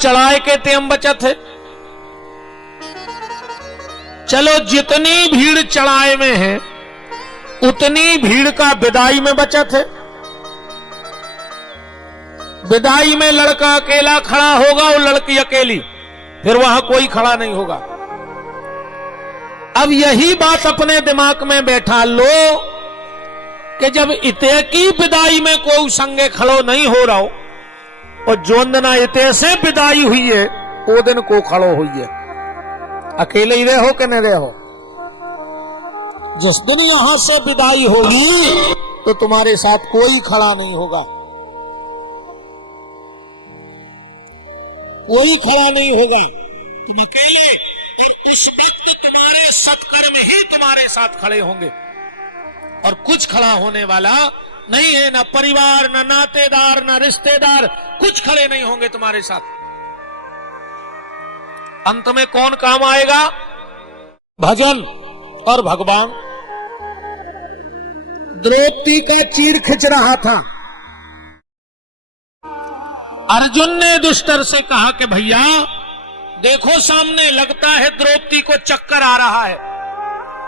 चढ़ाए के तेम बचत है। चलो जितनी भीड़ चढ़ाए में है उतनी भीड़ का विदाई में बचत है। विदाई में लड़का अकेला खड़ा होगा और लड़की अकेली, फिर वहां कोई खड़ा नहीं होगा। अब यही बात अपने दिमाग में बैठा लो कि जब इते की विदाई में कोई संगे खड़ो नहीं हो रहा हो और जोन दिन इते से विदाई हुई है वो दिन को खड़ो हुई है, अकेले ही रहो कि नहीं रहो। जिस दिन यहां से विदाई होगी तो तुम्हारे साथ कोई खड़ा नहीं होगा, कोई खड़ा नहीं होगा, तुम अकेले। और उस वक्त तुम्हारे सत्कर्म ही तुम्हारे साथ खड़े होंगे और कुछ खड़ा होने वाला नहीं है। ना परिवार, ना नातेदार, ना रिश्तेदार, कुछ खड़े नहीं होंगे तुम्हारे साथ। अंत में कौन काम आएगा? भजन और भगवान। द्रौपदी का चीर खिंच रहा था। अर्जुन ने दुष्टर से कहा कि भैया देखो सामने लगता है द्रौपदी को चक्कर आ रहा है,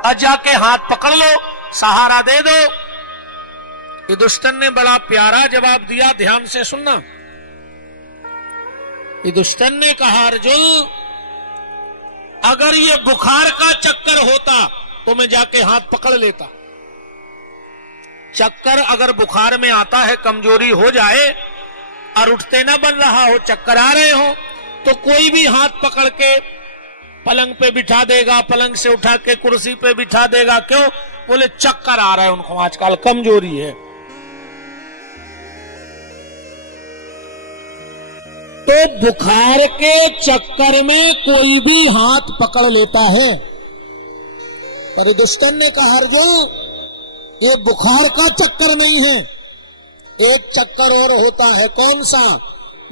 और जाके हाथ पकड़ लो, सहारा दे दो। ये दुष्टन ने बड़ा प्यारा जवाब दिया, ध्यान से सुनना। ये दुष्टन ने कहा अर्जुन अगर ये बुखार का चक्कर होता तो मैं जाके हाथ पकड़ लेता। चक्कर अगर बुखार में आता है, कमजोरी हो जाए और उठते ना बन रहा हो, चक्कर आ रहे हो, तो कोई भी हाथ पकड़ के पलंग पे बिठा देगा, पलंग से उठा के कुर्सी पे बिठा देगा। क्यों? बोले चक्कर आ रहा है उनको, आजकल कमजोरी है। तो बुखार के चक्कर में कोई भी हाथ पकड़ लेता है। पर दुष्टन ने कहा अर्जुन ये बुखार का चक्कर नहीं है, एक चक्कर और होता है। कौन सा?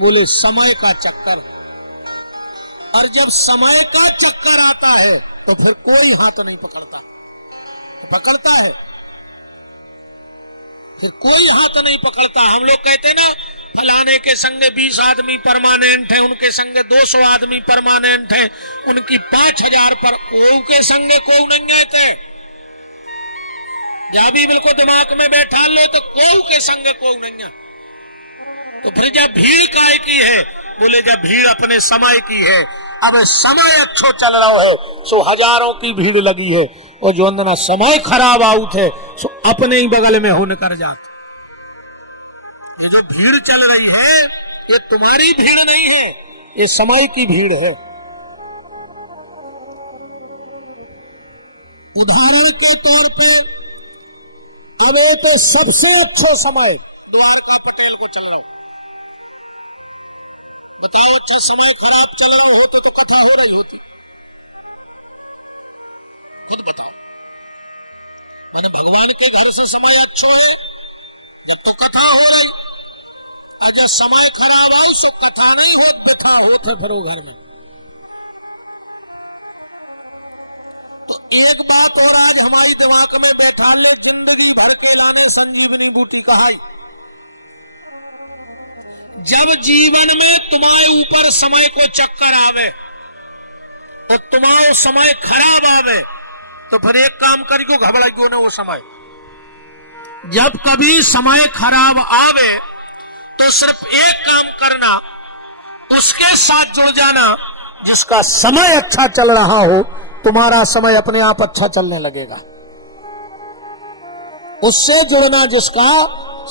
बोले समय का चक्कर। और जब समय का चक्कर आता है तो फिर कोई हाथ नहीं पकड़ता, तो पकड़ता है फिर कोई हाथ नहीं पकड़ता। हम लोग कहते ना फलाने के संग 20 आदमी परमानेंट है, उनके संग 200 आदमी परमानेंट है, उनकी 5000 पर कोई के संग कोई नहीं आते। जब भी बिल्कुल दिमाग में बैठा लो तो कोई के संग कोई नहीं है। तो फिर जब भीड़ काय की है? बोले जब भीड़ अपने समय की है। अब समय अच्छो चल रहा है सो हजारों की भीड़ लगी है, और जो अंदर समय खराब आउट है सो अपने ही बगल में होने कर जाते। ये जो भीड़ चल रही है ये तुम्हारी भीड़ नहीं है, ये समय की भीड़ है। उदाहरण के तौर पे अब एक सबसे अच्छा समय द्वारका पटेल को चल रहा हो। बताओ अच्छा समय खराब चल रहा होते तो कथा हो रही होती? खुद बताओ। मैंने भगवान के घर से समय अच्छो है जब तो कथा हो रही, और जब समय खराब आओ तो कथा नहीं हो, व्यथा होते फिर वो घर में। तो एक बात और आज हमारी दिमाग में बैठा ले, जिंदगी भर के लाने संजीवनी बूटी कहाई। जब जीवन में तुम्हारे ऊपर समय को चक्कर आवे तो तुम्हारा समय खराब आवे तो फिर एक काम करियो, घबराइयो ने वो समय। जब कभी समय खराब आवे तो सिर्फ एक काम करना, उसके साथ जुड़ जाना जिसका समय अच्छा चल रहा हो, तुम्हारा समय अपने आप अच्छा चलने लगेगा। उससे जुड़ना जिसका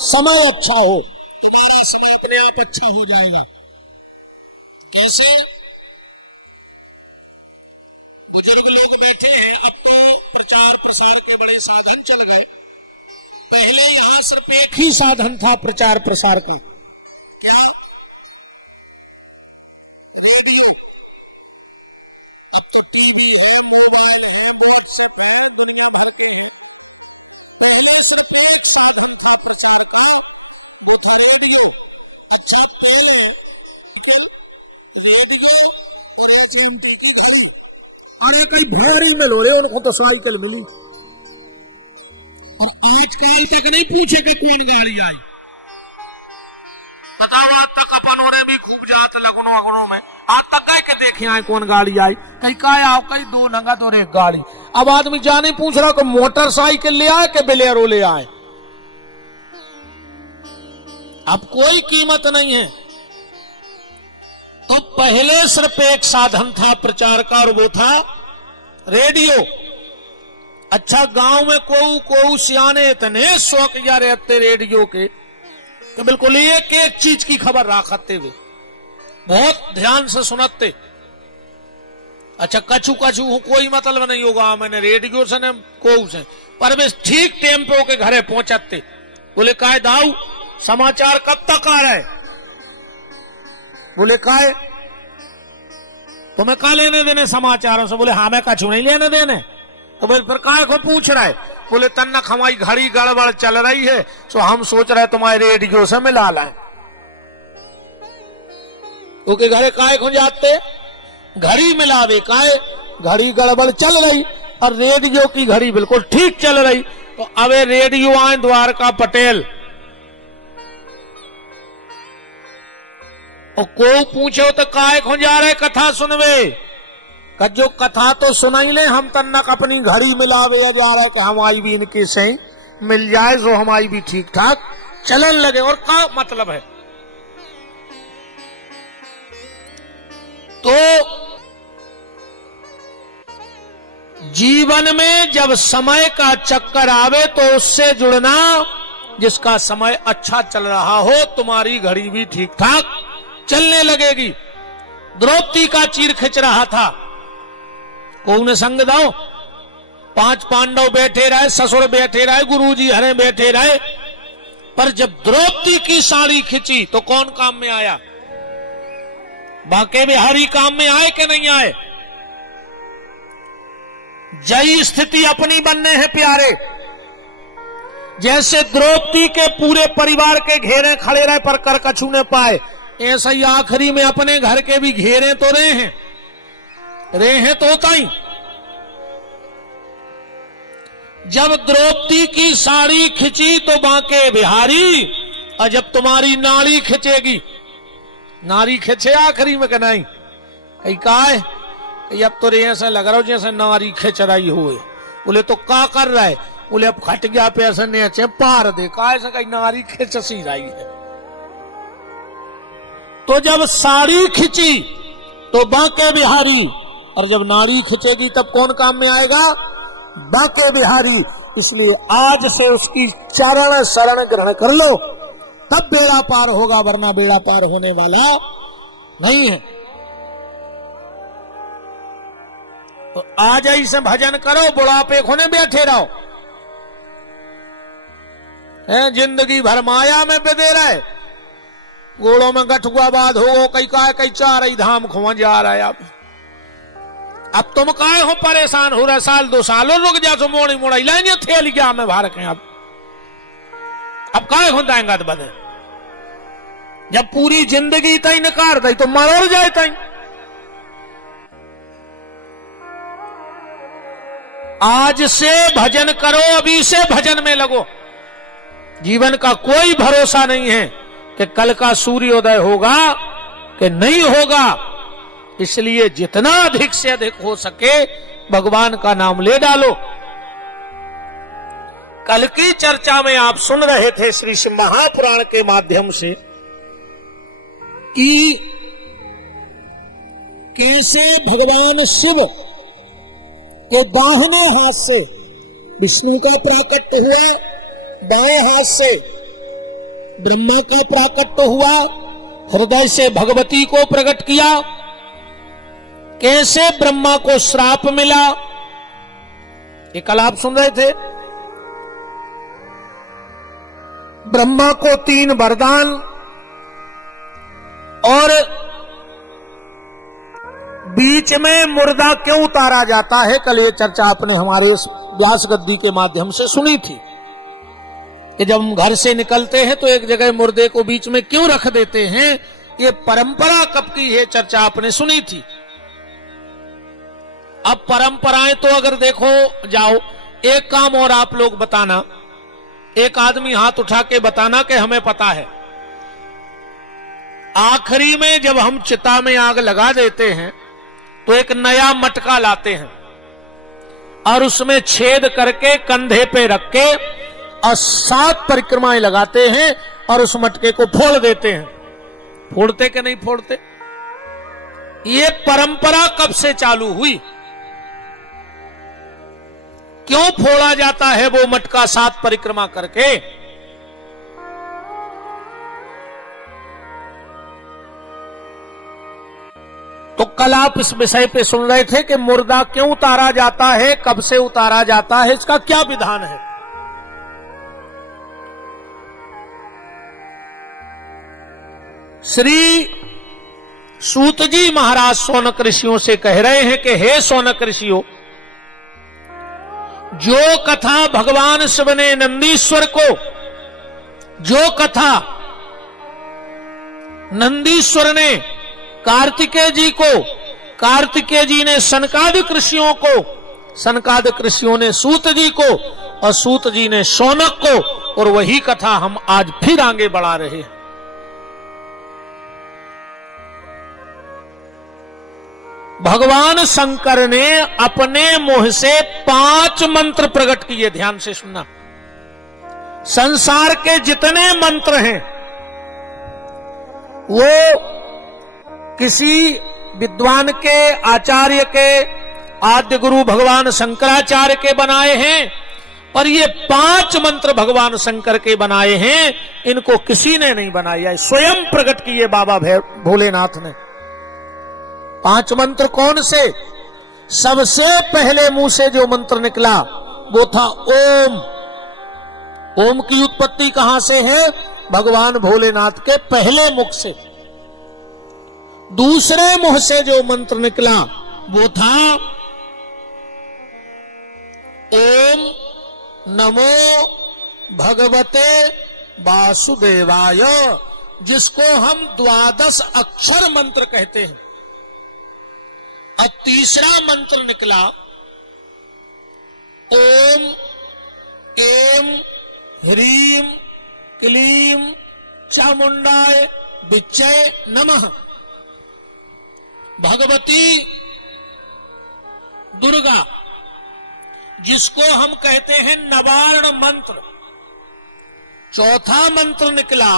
समय अच्छा हो, तुम्हारा समय अपने आप अच्छा हो जाएगा। कैसे? बुजुर्ग लोग बैठे हैं, अब तो प्रचार प्रसार के बड़े साधन चल गए। पहले यहां सिर्फ एक ही साधन था प्रचार प्रसार का, भेड़ी में लोड़े उनको तो साइकिल मिली। आज कल तक नहीं पूछे कि कौन गाड़ी आई। बताओ आज तक अपनों ने भी खूब जात लगनो अगनो में आज तक कह के देखे आए कौन गाड़ी आई, कहीं का आओ कहीं दो नंगत और एक गाड़ी। अब आदमी जाने पूछ रहा कि मोटरसाइकिल ले आए कि बेलेरो ले आए, अब कोई कीमत नहीं है। तो पहले सिर्फ एक साधन था प्रचार का और वो था रेडियो। अच्छा गांव में को सियाने इतने शौकिया रहते रेडियो के कि बिल्कुल एक एक चीज की खबर रखते हुए बहुत ध्यान से सुनते। अच्छा कछु कोई मतलब नहीं होगा मैंने रेडियो से न को से, पर वे ठीक टेम्पो के घरे पहुंचते। बोले काय दाऊ समाचार कब तक आ रहा है? बोले काय तुम्हें का लेने देने समाचारों से? बोले हाँ मैं कछु नहीं लेने देने। तो बोले फिर काय को पूछ रहा है? बोले तन्नक हमारी घड़ी गड़बड़ चल रही है तो हम सोच रहे तुम्हारे रेडियो से मिला लाएं। क्योंकि घरे काय खो जाते घड़ी मिलावे, काय घड़ी गड़बड़ चल रही और रेडियो की घड़ी बिल्कुल ठीक चल रही। तो अब रेडियो आए द्वारका पटेल और को पूछो तो काय खो जा रहे कथा सुनवे? जो कथा तो सुना ही ले, हम तन्नक अपनी घड़ी मिलावे जा रहा है कि हमारी भी इनके सही मिल जाए जो हमारी भी ठीक ठाक चलन लगे। और क्या मतलब है? तो जीवन में जब समय का चक्कर आवे तो उससे जुड़ना, जिसका समय अच्छा चल रहा हो तुम्हारी घड़ी भी ठीक ठाक चलने लगेगी। द्रौपदी का चीर खिंच रहा था, कौन संग दो, 5 पांडव बैठे रहे, ससुर बैठे रहे, गुरुजी हरे बैठे रहे, पर जब द्रौपदी की साड़ी खिंची तो कौन काम में आया? बांके बिहारी काम में आए कि नहीं आए? जय स्थिति अपनी बनने है प्यारे। जैसे द्रौपदी के पूरे परिवार के घेरे खड़े रहे पर कर कछु न पाए, ऐसा ही आखिरी में अपने घर के भी घेरे तो रहे हैं तो होता ही। जब द्रौपदी की साड़ी खिंची तो बांके बिहारी, और जब तुम्हारी नाड़ी खिंचेगी, नारी खिंचे आखिरी में कि नहीं? कहीं का है अब तो ऐसा लग रहा हो जैसे नारी खिंच रही हो। बोले तो का कर रहा है? बोले अब खट गया पैसे नीचे पार दे, का ऐसा कहीं नारी खिंच सी रही है। तो जब साड़ी खिंची तो बांके बिहारी, और जब नाड़ी खिंचेगी तब कौन काम में आएगा? बांके बिहारी। इसलिए आज से उसकी चरण शरण ग्रहण कर लो, तब बेड़ा पार होगा, वरना बेड़ा पार होने वाला नहीं है। तो आज ऐसे भजन करो, बुढ़ापे खोने बैठे रहो, जिंदगी भर माया में बिदे रहे, गोड़ों में गठुआ बाद हो कई चार ही धाम खुआ जा रहा है। अब तुम काहे हो परेशान हो रहे? साल 2 साल रुक जा तो मोड़ी मोड़ी लाइन थेल गया में भारत के। अब काहे हो जाएगा तो बदे? जब पूरी जिंदगी तई नकार दई तो मरोड़ जाए तई। आज से भजन करो, अभी से भजन में लगो। जीवन का कोई भरोसा नहीं है कि कल का सूर्योदय होगा कि नहीं होगा। इसलिए जितना अधिक से अधिक हो सके भगवान का नाम ले डालो। कल की चर्चा में आप सुन रहे थे श्री शिव महापुराण के माध्यम से कि कैसे भगवान शिव के दाहिने हाथ से विष्णु का प्राकट्य हुआ, बाएं हाथ से ब्रह्मा का प्राकट्य हुआ, हृदय से भगवती को प्रकट किया। कैसे ब्रह्मा को श्राप मिला, ये कल आप सुन रहे थे। ब्रह्मा को 3 वरदान और बीच में मुर्दा क्यों उतारा जाता है, कल ये चर्चा आपने हमारे व्यास गद्दी के माध्यम से सुनी थी कि जब हम घर से निकलते हैं तो एक जगह मुर्दे को बीच में क्यों रख देते हैं। ये परंपरा कब की है, चर्चा आपने सुनी थी। अब परंपराएं तो अगर देखो जाओ, एक काम और आप लोग बताना, एक आदमी हाथ उठा के बताना कि हमें पता है। आखिरी में जब हम चिता में आग लगा देते हैं तो एक नया मटका लाते हैं और उसमें छेद करके कंधे पे रख के और 7 परिक्रमाएं लगाते हैं और उस मटके को फोड़ देते हैं। फोड़ते कि नहीं फोड़ते? ये परंपरा कब से चालू हुई? क्यों फोड़ा जाता है वो मटका 7 परिक्रमा करके? तो कल आप इस विषय पे सुन रहे थे कि मुर्दा क्यों उतारा जाता है, कब से उतारा जाता है, इसका क्या विधान है। श्री सूत जी महाराज शौनक ऋषियों से कह रहे हैं कि हे शौनक ऋषियों, जो कथा भगवान शिव ने नंदीश्वर को, जो कथा नंदीश्वर ने कार्तिकेय जी को, कार्तिकेय जी ने सनकादिक ऋषियों को, सनकादिक ऋषियों ने सूत जी को और सूत जी ने शौनक को, और वही कथा हम आज फिर आगे बढ़ा रहे हैं। भगवान शंकर ने अपने मुंह से 5 मंत्र प्रकट किए। ध्यान से सुनना। संसार के जितने मंत्र हैं वो किसी विद्वान के, आचार्य के, आद्य गुरु भगवान शंकराचार्य के बनाए हैं, और ये 5 मंत्र भगवान शंकर के बनाए हैं। इनको किसी ने नहीं बनाया, स्वयं प्रकट किए बाबा भोलेनाथ ने। 5 मंत्र कौन से? सबसे पहले मुंह से जो मंत्र निकला वो था ओम। ओम की उत्पत्ति कहां से है? भगवान भोलेनाथ के पहले मुख से। दूसरे मुंह से जो मंत्र निकला वो था ओम नमो भगवते वासुदेवाय, जिसको हम 12 अक्षर मंत्र कहते हैं। अब तीसरा मंत्र निकला ओम एम ह्रीम क्लीम चामुंडाय विच्चय नमः, भगवती दुर्गा, जिसको हम कहते हैं नवार्ण मंत्र। चौथा मंत्र निकला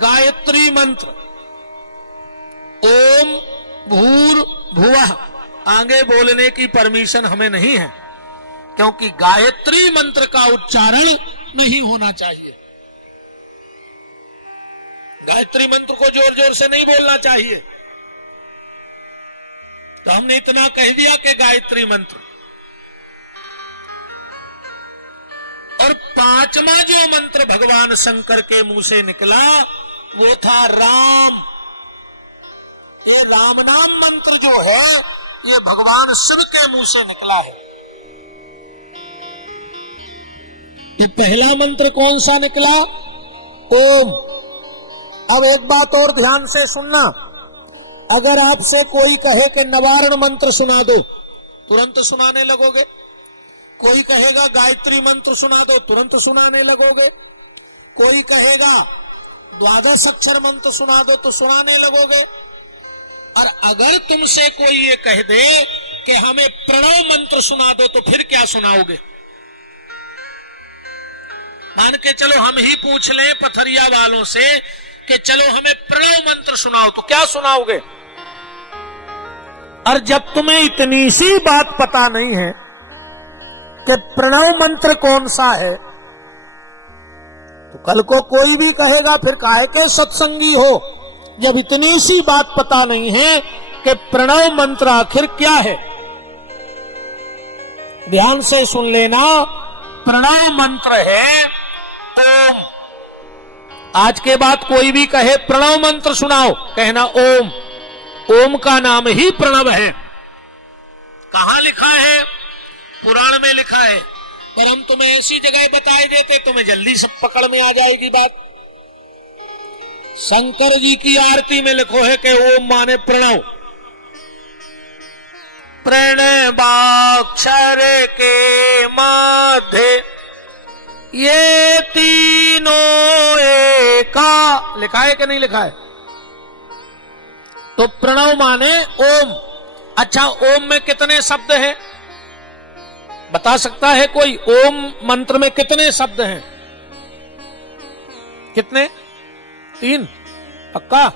गायत्री मंत्र ओम भूर भुवः। आगे बोलने की परमिशन हमें नहीं है, क्योंकि गायत्री मंत्र का उच्चारण नहीं होना चाहिए। गायत्री मंत्र को जोर जोर से नहीं बोलना चाहिए। तो हमने इतना कह दिया कि गायत्री मंत्र। और 5वां जो मंत्र भगवान शंकर के मुंह से निकला वो था राम। ये राम नाम मंत्र जो है ये भगवान शिव के मुंह से निकला है। ये पहला मंत्र कौन सा निकला? ओम। अब एक बात और ध्यान से सुनना, अगर आपसे कोई कहे कि नवारण मंत्र सुना दो, तुरंत सुनाने लगोगे। कोई कहेगा गायत्री मंत्र सुना दो, तुरंत सुनाने लगोगे। कोई कहेगा 12 अक्षर मंत्र सुना दो तो सुनाने लगोगे। और अगर तुमसे कोई ये कह दे कि हमें प्रणव मंत्र सुना दो तो फिर क्या सुनाओगे? मान के चलो हम ही पूछ लें पथरिया वालों से कि चलो हमें प्रणव मंत्र सुनाओ, तो क्या सुनाओगे? और जब तुम्हें इतनी सी बात पता नहीं है कि प्रणव मंत्र कौन सा है, तो कल को कोई भी कहेगा फिर काहे के सत्संगी हो। जब इतनी सी बात पता नहीं है कि प्रणव मंत्र आखिर क्या है। ध्यान से सुन लेना, प्रणव मंत्र है ओम। आज के बाद कोई भी कहे प्रणव मंत्र सुनाओ, कहना ओम। ओम का नाम ही प्रणव है। कहां लिखा है? पुराण में लिखा है, पर हम तुम्हें ऐसी जगह बताए देते तुम्हें जल्दी सब पकड़ में आ जाएगी बात। शंकर जी की आरती में लिखो है कि ओम माने प्रणव। प्रणवाक्षर के मध्य ये तीनों एका, लिखा है कि नहीं लिखा है? तो प्रणव माने ओम। अच्छा, ओम में कितने शब्द हैं बता सकता है कोई? ओम मंत्र में कितने शब्द हैं? कितने? 3? पक्का?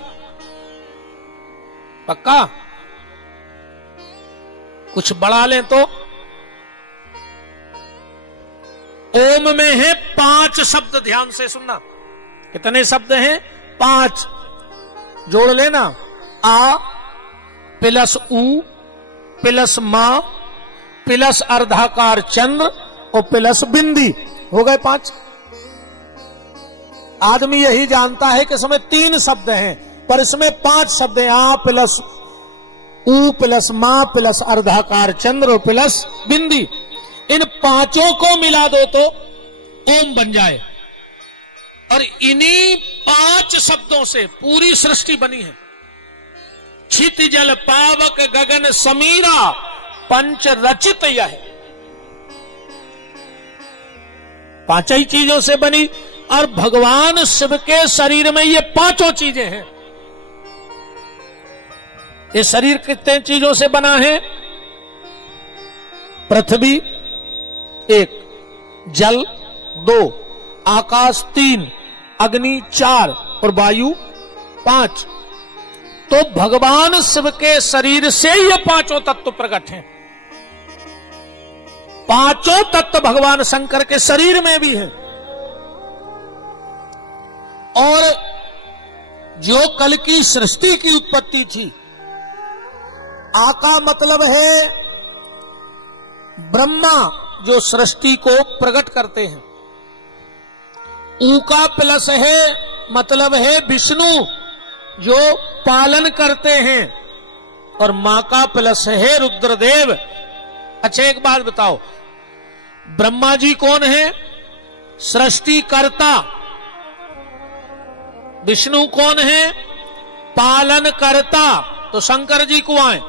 पक्का? कुछ बढ़ा लें तो? ओम में है 5 शब्द, ध्यान से सुनना। कितने शब्द हैं? 5। जोड़ लेना, आ प्लस उ प्लस मां प्लस अर्धाकार चंद्र और प्लस बिंदी, हो गए 5। आदमी यही जानता है कि इसमें 3 शब्द हैं, पर इसमें 5 शब्द हैं। आ प्लस उ प्लस मां प्लस अर्धाकार चंद्र और प्लस बिंदी। इन 5 को मिला दो तो ओम बन जाए। और इन्हीं 5 शब्दों से पूरी सृष्टि बनी है। क्षिति जल पावक गगन समीरा पंच रचित यह, 5 ही चीजों से बनी। और भगवान शिव के शरीर में ये 5 चीजें हैं। ये शरीर कितने चीजों से बना है? पृथ्वी 1, जल 2, आकाश 3, अग्नि 4 और वायु 5। तो भगवान शिव के शरीर से ये 5 तत्व प्रकट हैं। 5 तत्व भगवान शंकर के शरीर में भी हैं। और जो कल की सृष्टि की उत्पत्ति थी, आ का मतलब है ब्रह्मा जो सृष्टि को प्रकट करते हैं। ऊ का प्लस है मतलब है विष्णु जो पालन करते हैं। और मां का प्लस है रुद्रदेव। अच्छा, एक बात बताओ, ब्रह्मा जी कौन है? सृष्टि कर्ता। विष्णु कौन है? पालन करता। तो शंकर जी को आए,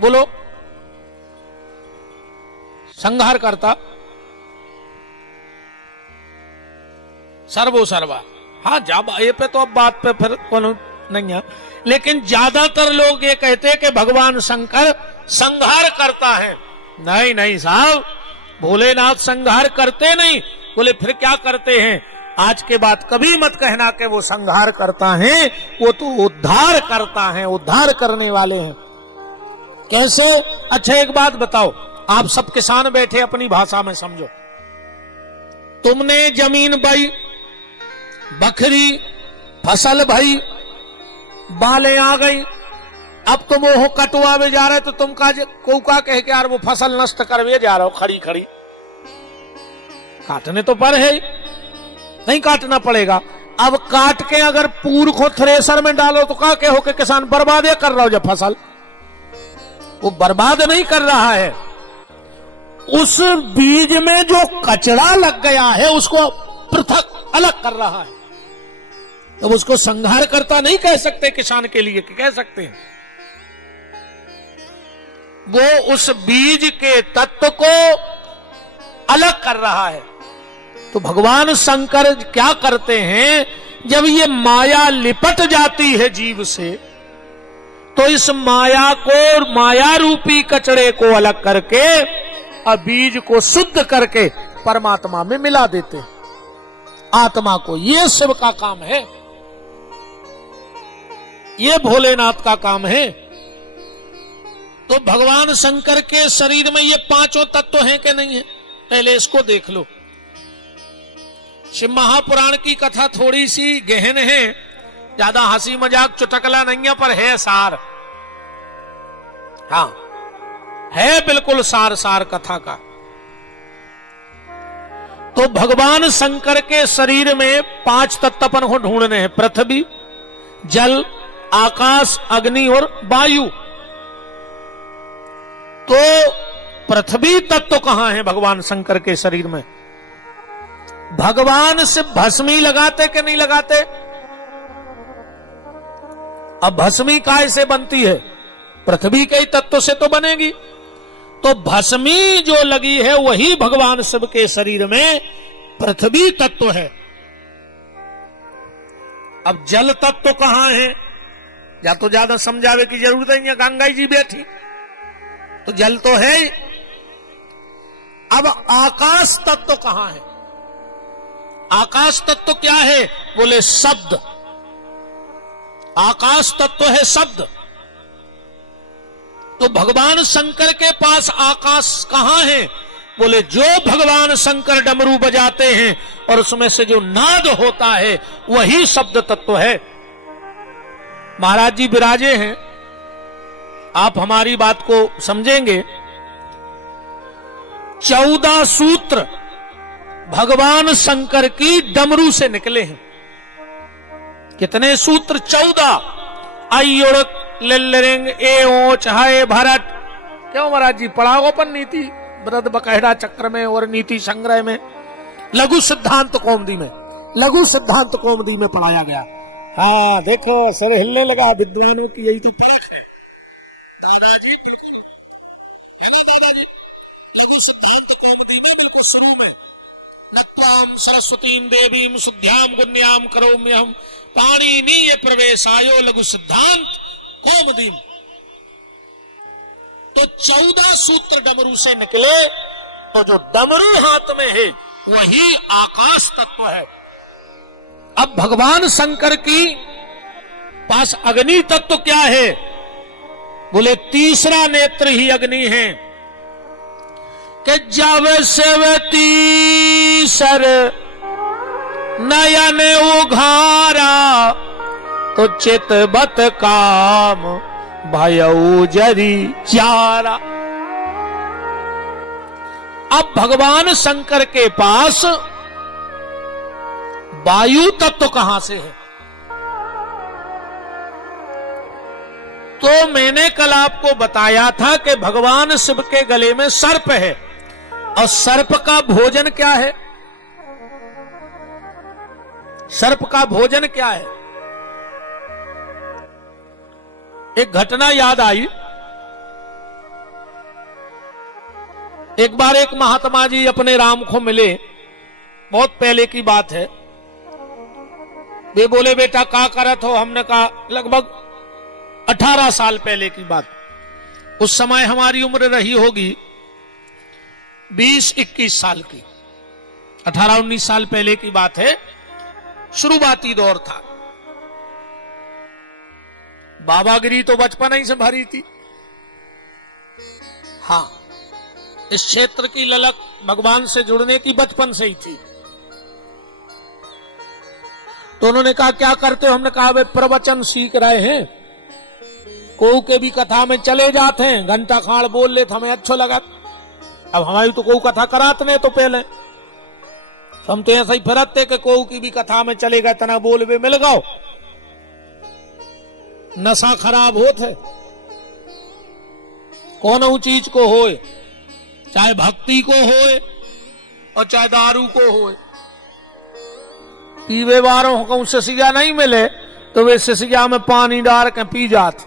बोलो। संहार करता, सर्वो सर्वा। हाँ, जब ये पे तो अब बात पे फिर कौन नहीं है, लेकिन ज्यादातर लोग ये कहते हैं कि भगवान शंकर संहार करता है। नहीं नहीं साहब, भोलेनाथ संहार करते नहीं। बोले फिर क्या करते हैं? आज के बाद कभी मत कहना कि वो संहार करता है, वो तो उद्धार करता है, उद्धार करने वाले हैं। कैसे? अच्छा, एक बात बताओ, आप सब किसान बैठे, अपनी भाषा में समझो। तुमने जमीन बोई, बखरी फसल भई, बालें आ गई, अब तुम वो कटवावे जा रहे, तो तुम का कह के यार वो फसल नष्ट करवे जा रहे हो खड़ी खड़ी। काटने तो पर है, नहीं काटना पड़ेगा। अब काट के अगर पूर को थ्रेसर में डालो तो क्या कहो कि किसान बर्बाद कर रहा हो? जब फसल वो बर्बाद नहीं कर रहा है, उस बीज में जो कचरा लग गया है उसको पृथक अलग कर रहा है। तो उसको संहार करता नहीं कह सकते किसान के लिए, कि कह सकते हैं? वो उस बीज के तत्व को अलग कर रहा है। तो भगवान शंकर क्या करते हैं? जब ये माया लिपट जाती है जीव से, तो इस माया को, माया रूपी कचड़े को अलग करके और बीज को शुद्ध करके परमात्मा में मिला देते हैं, आत्मा को। ये शिव का काम है, ये भोलेनाथ का काम है। तो भगवान शंकर के शरीर में ये 5 तत्व हैं कि नहीं है? पहले इसको देख लो। शिव महापुराण की कथा थोड़ी सी गहन है, ज्यादा हंसी मजाक चुटकला नहीं है, पर है सार। हाँ, है बिल्कुल सार सार कथा का। तो भगवान शंकर के शरीर में 5 तत्व अपन को ढूंढने हैं। पृथ्वी, जल, आकाश, अग्नि और वायु। तो पृथ्वी तत्व कहां है भगवान शंकर के शरीर में? भगवान से भस्मी लगाते कि नहीं लगाते? अब भस्मी काय से बनती है? पृथ्वी के ही तत्व से तो बनेगी। तो भस्मी जो लगी है वही भगवान शिव के शरीर में पृथ्वी तत्व है। अब जल तत्व कहां है, या तो ज्यादा समझावे की जरूरत है, गंगा जी बैठी तो जल तो है। अब आकाश तत्व कहां है? आकाश तत्व क्या है? बोले शब्द। आकाश तत्व है शब्द। तो भगवान शंकर के पास आकाश कहां है? बोले जो भगवान शंकर डमरू बजाते हैं और उसमें से जो नाद होता है वही शब्द तत्व है। महाराज जी विराजे हैं, आप हमारी बात को समझेंगे। 14 सूत्र भगवान शंकर की डमरू से निकले हैं। कितने सूत्र? 14। आयुड़क लिल्लिंग ए ओच हाय भरत। क्यों महाराज जी? पढ़ाओ पर नीति वृद्ध बकहड़ा चक्र में और नीति संग्रह में, लघु सिद्धांत कौमुदी में, लघु सिद्धांत कौमुदी में पढ़ाया गया। हाँ देखो सर हिलने लगा, विद्वानों की यही तो परख है। दादाजी बिल्कुल है ना दादाजी? लघु सिद्धांत कौमुदी में बिल्कुल शुरू में नत्वाम सरस्वतीम देवीम शुद्ध्याम गुण्याम करोम्यहम पाणिनीय प्रवेशायो लघु सिद्धांत कौमुदी। तो 14 सूत्र डमरू से निकले, तो जो डमरू हाथ में है वही आकाश तत्व है। अब भगवान शंकर की पास अग्नि तत्व क्या है? बोले तीसरा नेत्र ही अग्नि है। कि जब सेवती सर नयन उघारा तो चितबत काम भयऊ जरी चारा। अब भगवान शंकर के पास वायु तत्व कहां से है? तो मैंने कल आपको बताया था कि भगवान शिव के गले में सर्प है, और सर्प का भोजन क्या है? सर्प का भोजन क्या है? एक घटना याद आई। एक बार एक महात्मा जी अपने राम को मिले, बहुत पहले की बात है। वे बोले बेटा क्या करत हो? हमने कहा लगभग 18 साल पहले की बात। उस समय हमारी उम्र रही होगी 20-21 साल की। 18-19 साल पहले की बात है, शुरुआती दौर था। बाबागिरी तो बचपन ही से भरी थी। हाँ, इस क्षेत्र की ललक भगवान से जुड़ने की बचपन से ही थी। तो उन्होंने कहा क्या करते हो? हमने कहा वे प्रवचन सीख रहे हैं, कोऊ के भी कथा में चले जाते हैं, घंटा खाड़ बोल ले हमें अच्छा लगा। अब हमारी तो कोऊ कथा कराते नहीं, तो पहले हम तो ऐसा ही फिरते कि कोऊ की भी कथा में चले गए, तना बोल वे मिल गओ। नशा खराब होत है, कौन चीज को होए, चाहे भक्ति को होए और चाहे दारू को होए। पीवे वालों को सिसिया नहीं मिले तो वे सिसिया में पानी डाल के पी जाते।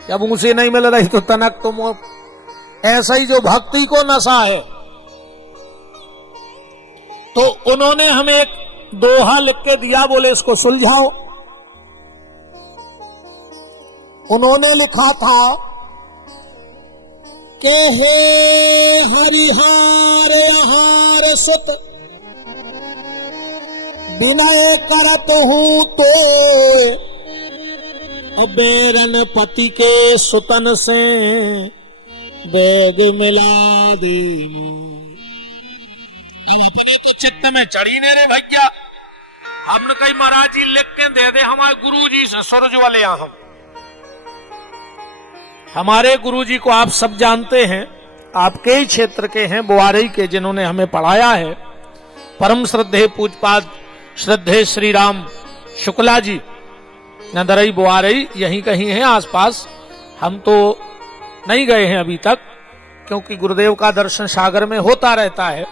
जब उसे नहीं मिल रही तो तनक तुम। ऐसा ही जो भक्ति को नशा है, तो उन्होंने हमें एक दोहा लिख के दिया, बोले इसको सुलझाओ। उन्होंने लिखा था कि हे हरिहार आहार सुत विनय करत हूं तो अबेरन पति के सुतन से बैग मिला दी। अपने तो चित्त में चढ़ी ने रे भैया। हमने कही महाराज जी लिख के दे दे हमारे गुरु जी से, सूरज वाले हम। हमारे गुरुजी को आप सब जानते हैं, आपके ही क्षेत्र के हैं, बुआरई के, जिन्होंने हमें पढ़ाया है। परम श्रद्धेय पूजपाद श्रद्धेय श्री राम शुक्ला जी, नदरई बुआरई यहीं कहीं हैं आसपास। हम तो नहीं गए हैं अभी तक, क्योंकि गुरुदेव का दर्शन सागर में होता रहता है।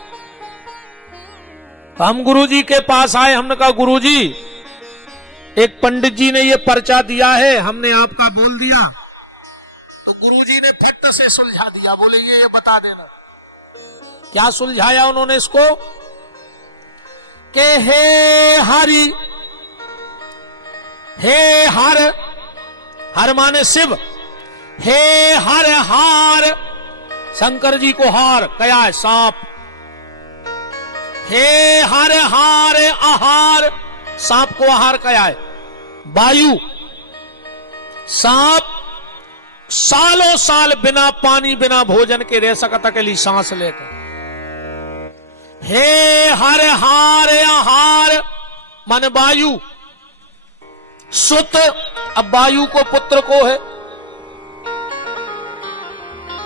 हम गुरुजी के पास आए, हमने कहा गुरुजी एक पंडित जी ने ये पर्चा दिया है, हमने आपका बोल दिया, तो गुरुजी ने फट से सुलझा दिया, बोले ये बता देना। क्या सुलझाया उन्होंने इसको कि हे हरि, हे हर, हर माने शिव, हे हर हार, शंकर जी को हार कया है सांप, हे हर हार आहार, सांप को आहार कया है वायु। सांप सालों साल बिना पानी बिना भोजन के रह सकता के लिए सांस लेकर। हे हर हार आहार माने वायु, सुत, अब वायु को पुत्र को है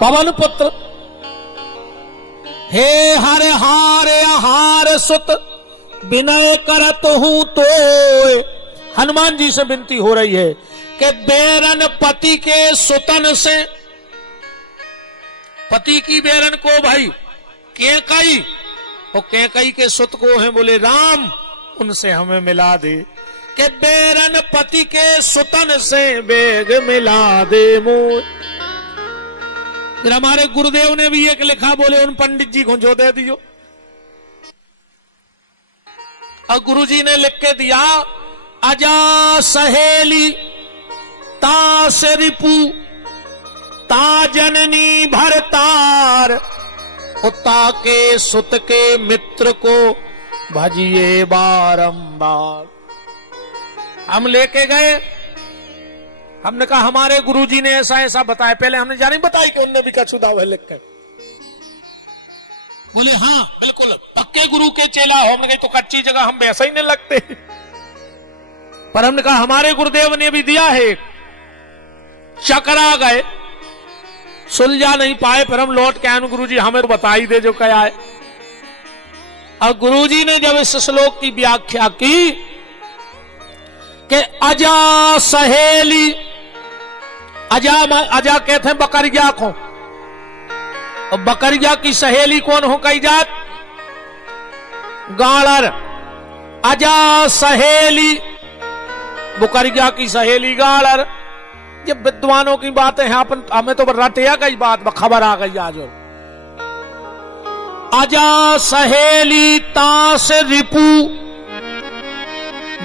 पवन पुत्र। हे हर हार आहार सुत, विनय करत हूं तो। हनुमान जी से विनती हो रही है कि बेरन पति के सुतन से, पति की बेरन को भाई कैकई, और कैकई के सुत को है बोले राम, उनसे हमें मिला दे। कि बेरन पति के सुतन से बेग मिला दे मोह। फिर हमारे गुरुदेव ने भी एक लिखा, बोले उन पंडित जी को जो दे दियो। और गुरुजी ने लिख के दिया, अजा सहेली तास रिपु, ता जननी भरतार, उता के सुत के मित्र को भजिए बारंबार। हम लेके गए, हमने कहा हमारे गुरुजी ने ऐसा ऐसा बताया। पहले हमने जानी बताई कि उनने भी कछुदा हुए लिख कर। बोले हाँ बिल्कुल पक्के गुरु के चेला हो। हमने कही तो कच्ची जगह हम वैसा ही नहीं लगते। पर हमने कहा हमारे गुरुदेव ने भी दिया है। चकरा गए, सुलझा नहीं पाए, फिर हम लौट के आए, गुरुजी हमें तो बता ही दे जो क्या है। और गुरुजी ने जब इस श्लोक की व्याख्या की कि अजा सहेली, अजा कहते हैं बकरिया को, और बकरिया की सहेली कौन हो कही जात? गाड़र। अजा सहेली, बकरिया की सहेली गाड़र। ये विद्वानों की बातें हैं, अपन हमें तो रटिया गई बात, खबर आ गई आज। अजा सहेली तास रिपु,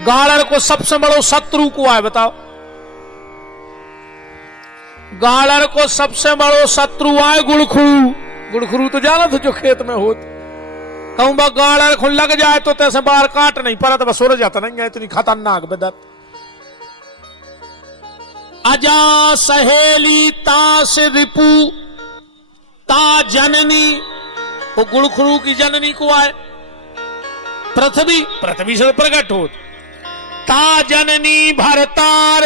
गाड़र को सबसे बड़ो शत्रु को है, बताओ। गाड़र को सबसे बड़ो शत्रु आए गुड़खरू। गुड़खरू तो जाना था जो खेत में होत। कहूं बा गाड़र खुल लग जाए तो तैसे बाहर काट नहीं पड़ा, तो बस सुर जाता नहीं है, इतनी खतरनाक बेदत। अजा सहेली तास रिपु, ता जननी, वो गुड़खरू की जननी को आए पृथ्वी, पृथ्वी से प्रकट हो। ता जननी भरतार,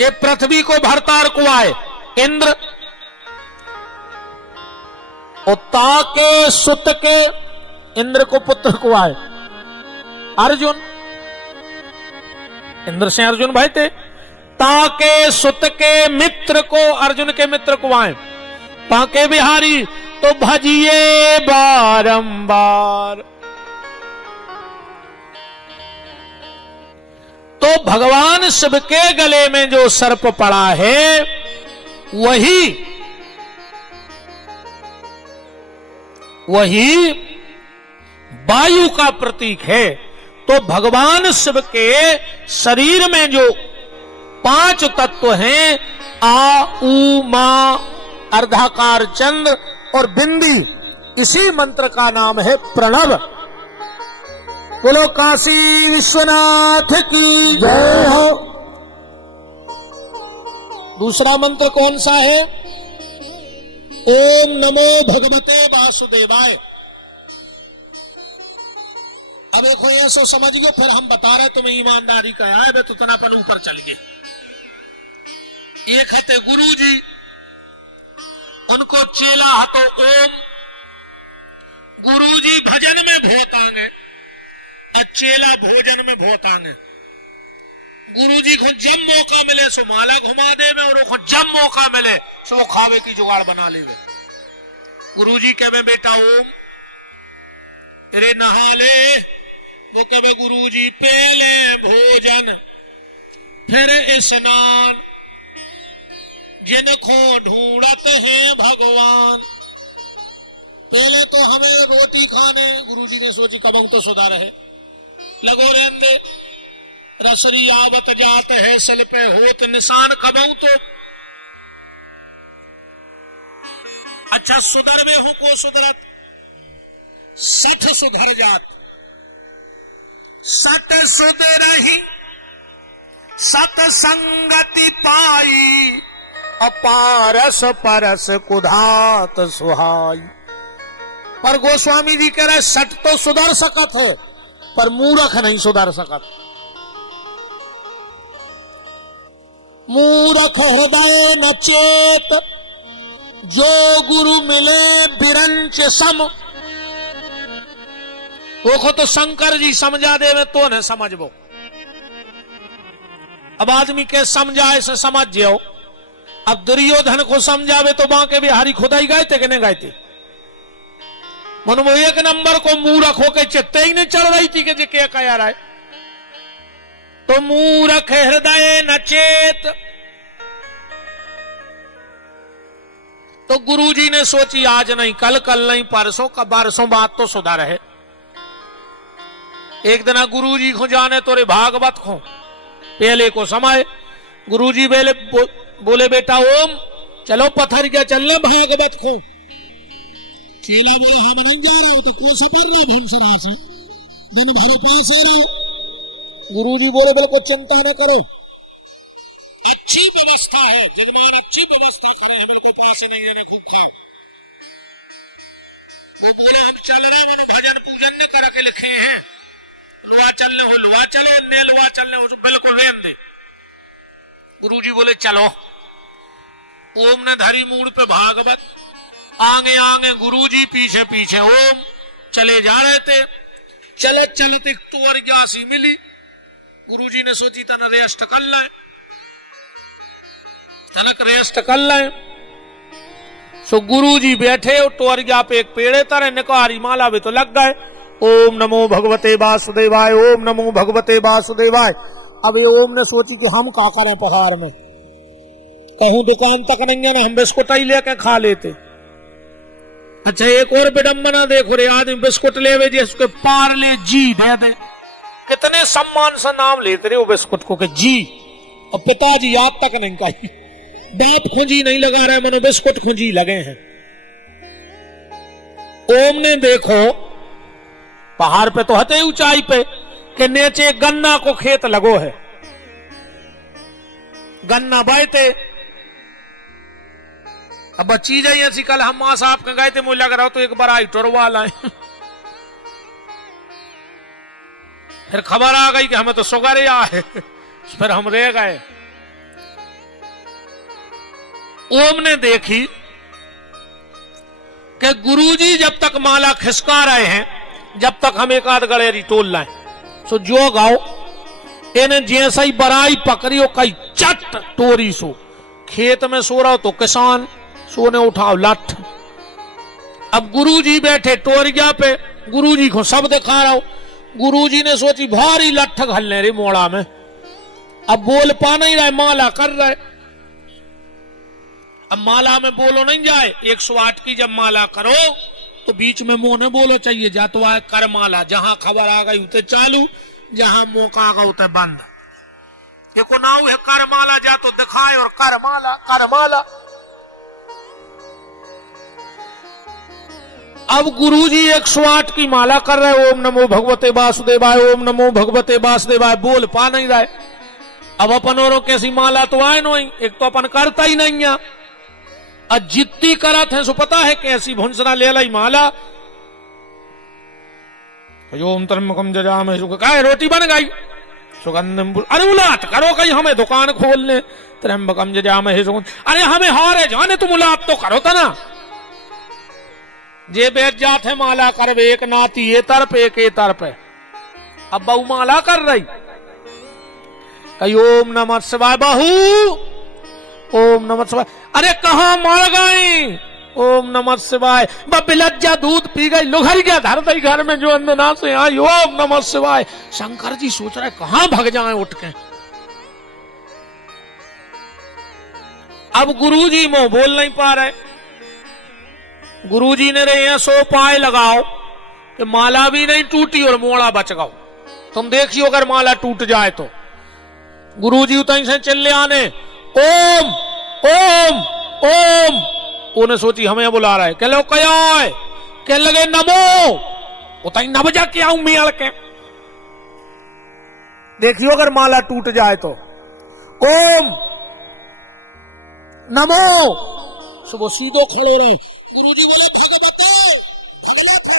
ये पृथ्वी को भरतार को आए इंद्र। और ता के सुत के, इंद्र को पुत्र को आए अर्जुन। इंद्र से अर्जुन भाई थे। ता के सुत के मित्र को, अर्जुन के मित्र को आए पाके बिहारी, तो भजिए बारंबार। तो भगवान शिव के गले में जो सर्प पड़ा है वही वायु का प्रतीक है। तो भगवान शिव के शरीर में जो 5 तत्व हैं, आ उ मा अर्धाकार चंद्र और बिंदी, इसी मंत्र का नाम है प्रणव। बोलो काशी विश्वनाथ की जय हो। दूसरा मंत्र कौन सा है? ओम नमो भगवते वासुदेवाय। अब देखो ये सो समझियो, फिर हम बता रहे तुम्हें ईमानदारी का आए वे तो तनापन ऊपर चल गए। एक हते गुरु जी, उनको चेला हतो ओम। गुरु जी भजन में बहुत आंगे, चेला भोजन में बहुत आंगे। गुरु जी को जब मौका मिले सो माला घुमा दे में, और जब मौका मिले सो वो खावे की जुगाड़ बना ले। गुरु जी कहे बेटा ओम, रे नहा ले। वो कहे गुरु जी पहले भोजन फिर स्नान, जिनको ढूंढत हैं भगवान। पहले तो हमें रोटी खाने, गुरुजी ने सोची कबहू तो सुधार है, लगो रेंदे रसरी आवत जात है सल पे होत निशान, कबहू तो अच्छा सुधर में हूं को सुधरत, सठ सुधर जात, सत सुधरही सत संगति पाई, अपारस परस कुधात सुहाई। पर गोस्वामी जी कह रहे सट तो सुधर सकत है, पर मूर्ख नहीं सुधर सकत। मूर्ख हृदय न चेत, जो गुरु मिले बिरंच सम। वो तो शंकर जी समझा देवे तो न समझबो। अब आदमी के समझाए से समझ जाओ। अब दुर्योधन को समझावे तो बांके भी हरी खुदाई गायते कि नहीं गायते। मन वो एक नंबर को मूर्ख होकर चित्ते ही नहीं चढ़ रही थी कि क्या कह रहा है। तो मूर्ख हृदय न चेत। तो गुरुजी ने सोची आज नहीं कल, कल नहीं परसों, का बरसों बात तो सुधर है। एक दिन गुरुजी को जाने तोरे भागवत को पहले को समय गुरुजी बोले बेटा ओम चलो पत्थर क्या चलना भागवत को। चेला बोले हम नहीं जा रहा हूं, तो को सफर रहा भंसरा से दिन भर पास रहो। गुरुजी बोले बिल्कुल चिंता न करो, अच्छी व्यवस्था है, जजमान अच्छी व्यवस्था करे, बिल्कुल प्रासी नहीं देने खूब खाओ। वो बोले हम चल रहे हैं, भजन पूजन न कर के लिखे हैं, लुआ चलने हो लुआ चले, ने लुआ चलने हो बिल्कुल रेम दे। गुरुजी बोले चलो। ओम ने धरी मूड पे भागवत, आगे आगे गुरुजी पीछे पीछे ओम चले जा रहे थे। चलत चलत एक तुअर ग्यासी मिली। गुरुजी ने सोची तन रेस्ट कर लाए, तनक रेस्ट कर लाए। सो गुरुजी बैठे और टोरिया पे एक पेड़े तरह निकारी माला भी तो लग गए। ओम नमो भगवते वासुदेवाय, ओम नमो भगवते वासुदेवाय। अब ये ओम ने सोची कि हम का करें पहाड़ में, कहूं दुकान तक नहीं है ना, हम बिस्कुट ही लेके खा लेते। अच्छा एक और विडंबना देखो रे, आदमी बिस्कुट ले जिसको पार्ले जी दे दे, कितने सम्मान से नाम लेते रहे वो बिस्कुट को कि जी, और पिताजी याद तक नहीं कही, बाप खुंजी नहीं लगा रहे, मनो बिस्कुट खुंजी लगे हैं। ओम ने देखो पहाड़ पे तो हते ऊंचाई पे कि नीचे गन्ना को खेत लगो है, गन्ना बायते। अब बच्ची जाइए ऐसी, कल हम मां साहब के गए थे, मुझे लग रहा हो तो एक बार आई टोरवा लाए। फिर खबर आ गई कि हमें तो शुगर है, फिर हम रह गए। ओम ने देखी कि गुरुजी जब तक माला खिसका रहे हैं, जब तक हम एक आध गड़ेरी तोल लाए। सो जो गाओ इन्हें जैसा ही बराई पकड़ी हो कई चट टोरी सो, खेत में सो रहा हो तो किसान सोने उठाओ लठ। अब गुरुजी बैठे टोरिया पे, गुरुजी को सब दिखा रहा हो। गुरुजी ने सोची भारी लठ घलने रे मोड़ा में, अब बोल पा नहीं रहा, माला कर रहे। अब माला में बोलो नहीं जाए, 108 की जब माला करो तो बीच में मुंह न बोलो चाहिए, जा तो आए कर माला, जहां खबर आ गई उते चालू, जहां मौका आ गया उते बंद। देखो नाउ है कर माला, जा तो दिखाए और कर माला कर माला। अब गुरुजी 108 की माला कर रहे, ओम नमो भगवते वासुदेवाय, ओम नमो भगवते वासुदेवाय, बोल पा नहीं रहे। अब अपन औरों कैसी माला तो आए नहीं, एक तो अपन करता ही नहीं है, और जितनी करत है सो पता है कैसी भुंसना ले लाई माला। ओम त्र्यंबकम जजामहे सुगंधिं, रोटी बन गई सुगंधिं, अरे उलाट करो कहीं हमें दुकान खोलने, त्र्यंबकम जजामहे सुगंधिं, अरे हमें हारे जाने तुम उलाट तो करो था ना। जे बैठ जाते है माला कर, एक नाती ये तरफ एक ये तरफ है। अब बहू माला कर रही, कही ओम नमः शिवाय, बहू ओम नमः शिवाय, अरे कहां मर गई, ओम नमः शिवाय, बिलज्जा दूध पी गई, लुघर गया धर दई घर में जो अंदना से आई, ओम नमः शिवाय। शंकर जी सोच रहे कहां भग जाए उठ के। अब गुरुजी मुंह बोल नहीं पा रहे। गुरुजी ने रहे हैं 100 पाए लगाओ कि माला भी नहीं टूटी और मोड़ा बच गओ। तुम देखियो अगर माला टूट जाए तो। गुरुजी उतई से चिल्ले आने ओम ओम ओम। उन्हें सोची हमें बुला रहा है। कह लो क्या है? कह लगे नमो। उतई नब जा के आऊं मियाल के। देखियो अगर माला टूट जाए तो। ओम नमो। सुबह सीधो खड़े रहे। गुरुजी बोले भगवते भगला थे।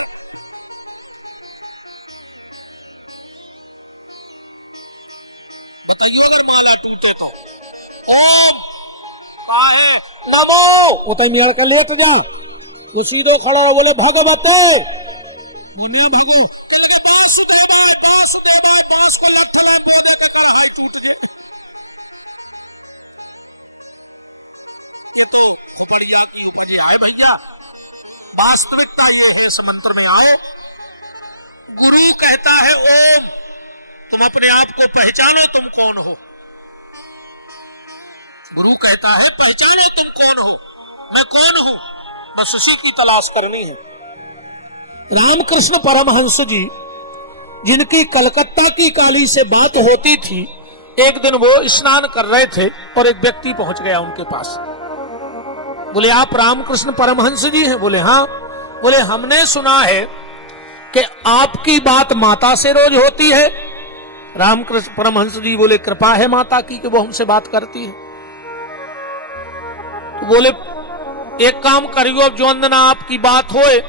बताइए अगर माला टूटे तो। ओम कहा है? नमो। उतई मियाल का लेट जा। तो सीधो खड़ा हो बोले भगवते मुनिया भगो। कल के बास को लग थला बोदे के कहा हाई टूट गए। ये तो उपरिया की उपजे आए भैया। वास्तविकता ये है इस मंत्र में आए। गुरु कहता है ओम, तुम अपने आप को पहचानो तुम कौन हो। गुरु कहता है पहचानो तुम कौन हो, मैं कौन हूं, बस उसी की तलाश करनी है। रामकृष्ण परमहंस जी जिनकी कलकत्ता की काली से बात होती थी, एक दिन वो स्नान कर रहे थे और एक व्यक्ति पहुंच गया उनके पास। बोले आप रामकृष्ण परमहंस जी हैं? बोले हाँ। बोले हमने सुना है कि आपकी बात माता से रोज होती है। रामकृष्ण परमहंस जी बोले कृपा है माता की कि वो हमसे बात करती है। तो बोले एक काम करियो, अब जो अंदना आपकी बात होए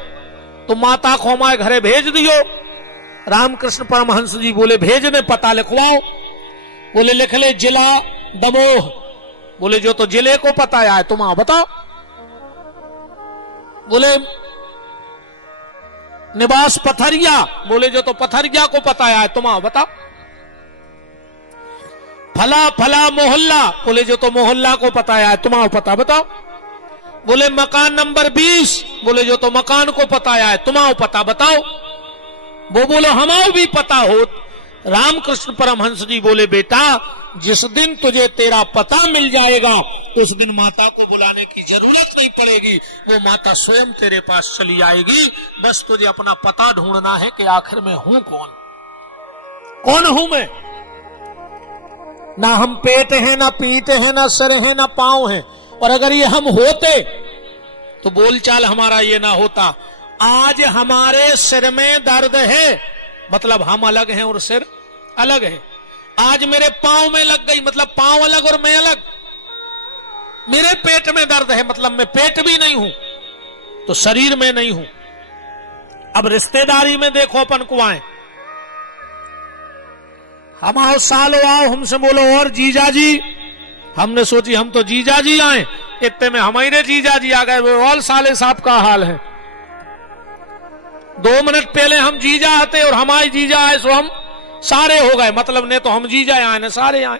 तो माता को हमारे घरे भेज दियो। रामकृष्ण परमहंस जी बोले भेजने, पता लिखवाओ। बोले लिख ले जिला दमोह। बोले जो तो जिले को पता है तुम आओ बताओ। बोले निवास पथरिया। बोले जो तो पथरिया को पता है तुम आओ बताओ। फला फला मोहल्ला। बोले जो तो मोहल्ला को पता है तुम आओ पता बताओ। बोले मकान नंबर 20। बोले जो तो मकान को पता है तुम आओ पता बताओ। वो बोलो हमारा भी पता हो। रामकृष्ण परमहंस जी बोले बेटा जिस दिन तुझे तेरा पता मिल जाएगा तो उस दिन माता को बुलाने की जरूरत नहीं पड़ेगी, वो माता स्वयं तेरे पास चली आएगी। बस तुझे अपना पता ढूंढना है कि आखिर में हूं कौन, कौन हूं मैं। ना हम पेट हैं, ना पीठ है, ना सर है, ना पांव है। और अगर ये हम होते तो बोलचाल हमारा ये ना होता। आज हमारे सिर में दर्द है मतलब हम अलग हैं और सिर अलग है। आज मेरे पांव में लग गई मतलब पांव अलग और मैं अलग। मेरे पेट में दर्द है मतलब मैं पेट भी नहीं हूं तो शरीर में नहीं हूं। अब रिश्तेदारी में देखो अपन को आए, हम आओ सालो आओ हमसे बोलो और जीजा जी। हमने सोची हम तो जीजा जी आए, इतने में हमारे जीजा जी आ गए। वो और साले साहब का हाल है। 2 मिनट पहले हम जीजा आते और हमारे जीजा आए सो हम सारे हो गए। मतलब ने तो हम जीजा आए ने सारे आए।